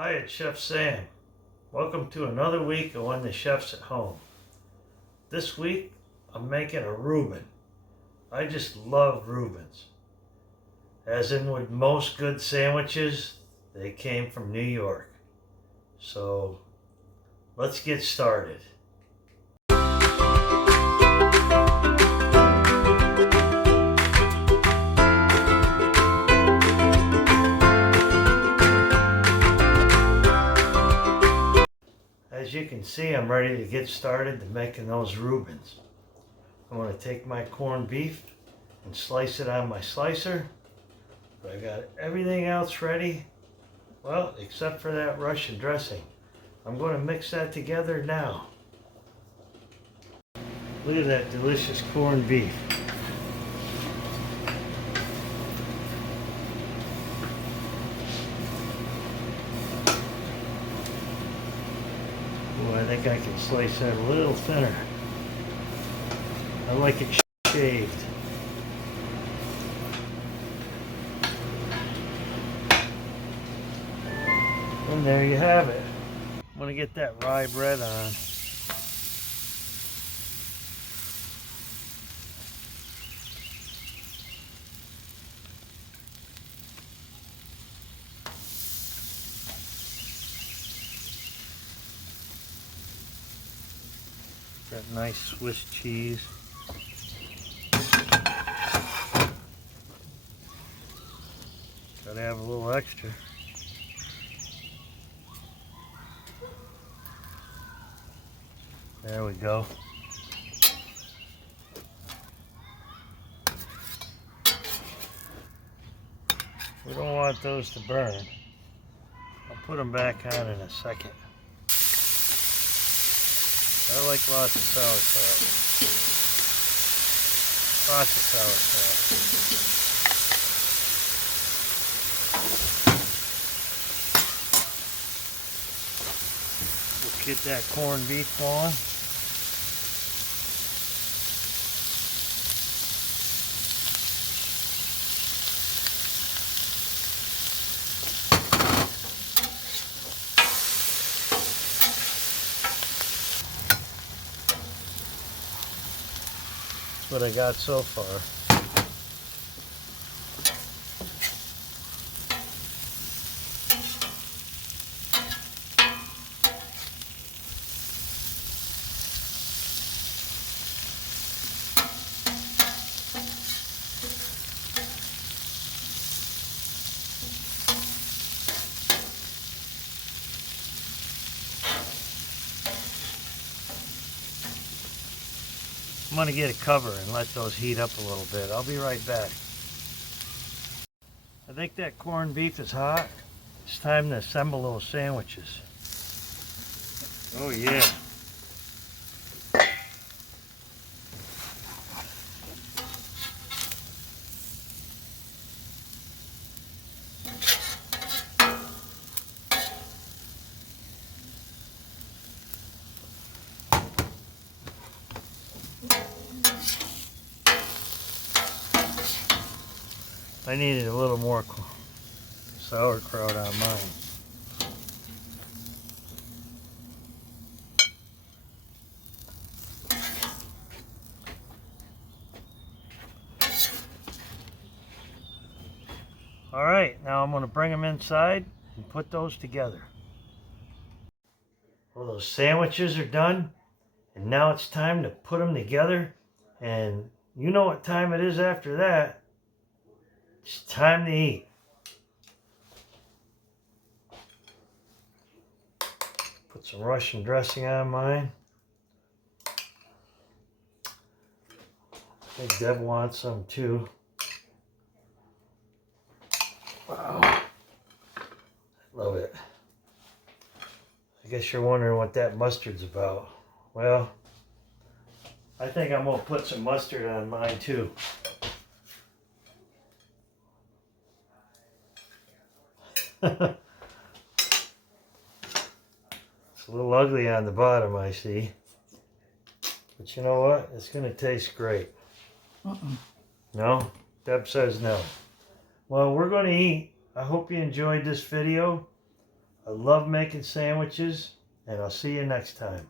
Hi, it's Chef Sam. Welcome to another week of When the Chef's at Home. This week, I'm making a Reuben. I just love Reubens. As in with most good sandwiches, they came from New York. So, let's get started. As you can see, I'm ready to get started to making those Reubens. I'm going to take my corned beef and slice it on my slicer. But I got everything else ready, well, except for that Russian dressing. I'm going to mix that together now. Look at that delicious corned beef. I think I can slice that a little thinner. I like it shaved. And there you have it. I'm going to get that rye bread on. That nice Swiss cheese. Gotta have a little extra. There we go. We don't want those to burn. I'll put them back on in a second. I like lots of sauerkraut. Lots of sauerkraut. We'll get that corned beef going. What I got so far. I'm going to get a cover and let those heat up a little bit. I'll be right back. I think that corned beef is hot. It's time to assemble those sandwiches. Oh yeah. I needed a little more sauerkraut on mine. All right, now I'm going to bring them inside and put those together. Well, those sandwiches are done, and now it's time to put them together. And you know what time it is after that. It's time to eat. Put some Russian dressing on mine. I think Deb wants some too. Wow. Love it. I guess you're wondering what that mustard's about. Well, I think I'm going to put some mustard on mine too. It's a little ugly on the bottom, I see. But you know what? It's going to taste great. No? Deb says no. Well, we're going to eat. I hope you enjoyed this video. I love making sandwiches, and I'll see you next time.